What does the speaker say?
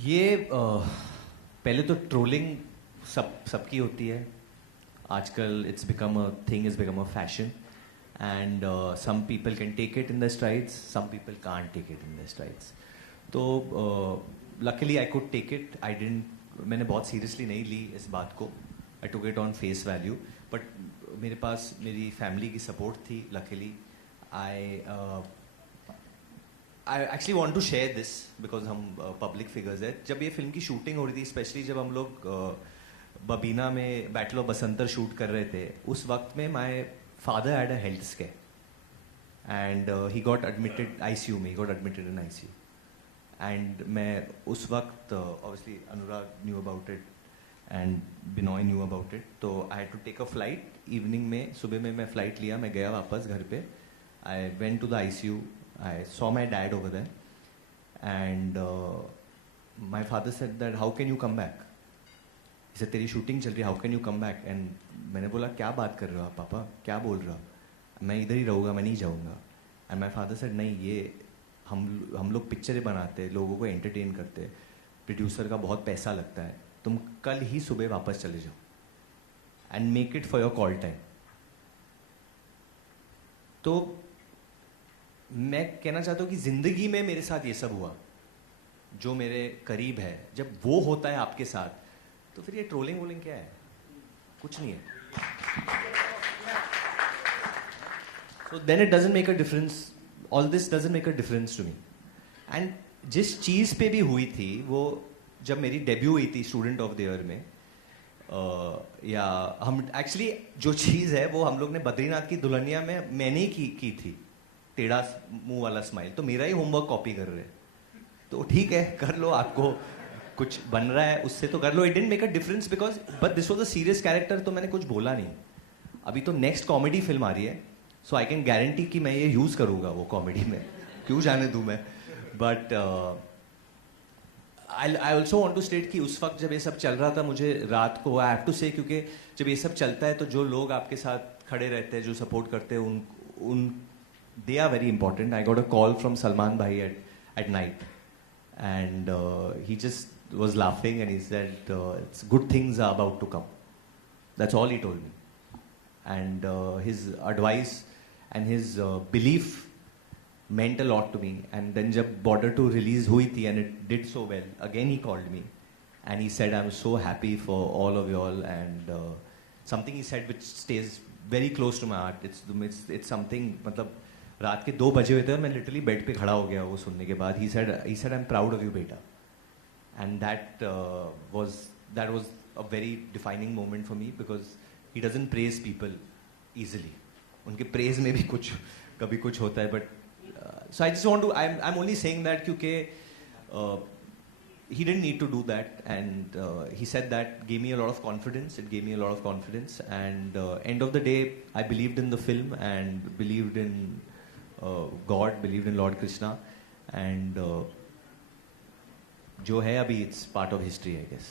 ये पहले तो ट्रोलिंग सबकी होती है आजकल. It's become a thing, is become a fashion, and some people can take it in the strides, some people can't take it in the strides. तो luckily I could take it. I didn't, मैंने बहुत seriously नहीं ली इस बात को. I took it on face value. But मेरे पास मेरी फैमिली की सपोर्ट थी. Luckily I actually want to share this because हम पब्लिक फिगर्स है. जब ये फिल्म की शूटिंग हो रही थी, स्पेशली जब हम लोग बबीना में बैटल ऑफ बसंतर शूट कर रहे थे, उस वक्त में my father had a health scare and he got admitted ICU में. He got admitted in ICU. And मैं उस वक्त obviously Anurag knew about it and Binoy knew about it. तो I had to take a flight evening में. सुबह में मैं flight लिया, मैं गया वापस घर पे. I went to the ICU. I saw my dad over there, and my father said that how can you come back? He said तेरी शूटिंग चल रही है, how can you come back? And मैंने बोला क्या बात कर रहे हो आप पापा, क्या बोल रहे हो? मैं इधर ही रहूँगा, मैं नहीं जाऊँगा. And my father said नहीं, ये हम लोग पिक्चरें बनाते, लोगों को एंटरटेन करते, प्रोड्यूसर का बहुत पैसा लगता है, तुम कल ही सुबह वापस चले जाओ and make it for your call time. तो मैं कहना चाहता हूँ कि ज़िंदगी में मेरे साथ ये सब हुआ जो मेरे करीब है. जब वो होता है आपके साथ, तो फिर ये ट्रोलिंग वोलिंग क्या है? कुछ नहीं है. So then it doesn't make a difference. All this doesn't make a difference to me. And जिस चीज़ पे भी हुई थी, वो जब मेरी डेब्यू हुई थी स्टूडेंट ऑफ द ईयर में, या हम एक्चुअली जो चीज़ है वो हम लोग ने बद्रीनाथ की दुल्हनिया में मैंने ही की थी, टेढ़ा मुंह वाला स्माइल. तो मेरा ही होमवर्क कॉपी कर रहे हैं. तो ठीक है, कर लो, आपको कुछ बन रहा है उससे तो कर लो. It didn't make a difference because but this was a serious character. तो मैंने कुछ बोला नहीं. अभी तो नेक्स्ट कॉमेडी फिल्म आ रही है, सो आई कैन गारंटी कि मैं ये यूज़ करूँगा वो कॉमेडी में. क्यों जाने दूँ मैं. But I also want to state कि उस वक्त जब ये सब चल रहा था, मुझे रात को आई हैव टू से, क्योंकि जब ये सब चलता है तो जो लोग आपके साथ खड़े रहते हैं, जो सपोर्ट करते हैं, उन they are very important. I got a call from Salman Bhai at night, and he just was laughing and he said, "It's good things are about to come." That's all he told me, and his advice and his belief meant a lot to me. And then jab Border 2 release hui thi and it did so well, again he called me and he said, "I'm so happy for all of y'all," and something he said which stays very close to my heart. It's something, मतलब रात के 2 बजे हुए थे और मैं literally bed पे खड़ा हो गया वो सुनने के बाद. He said I am proud of you बेटा. And that was a very defining moment for me because he doesn't praise people easily. उनके प्रेज में भी कुछ कभी कुछ होता है. But so I just want to, I am only saying that क्योंकि he didn't need to do that, and he said that gave me a lot of confidence. It gave me a lot of confidence, and end of the day I believed in the film and believed in God, believed in Lord Krishna, and जो है अभी it's part of history, I guess.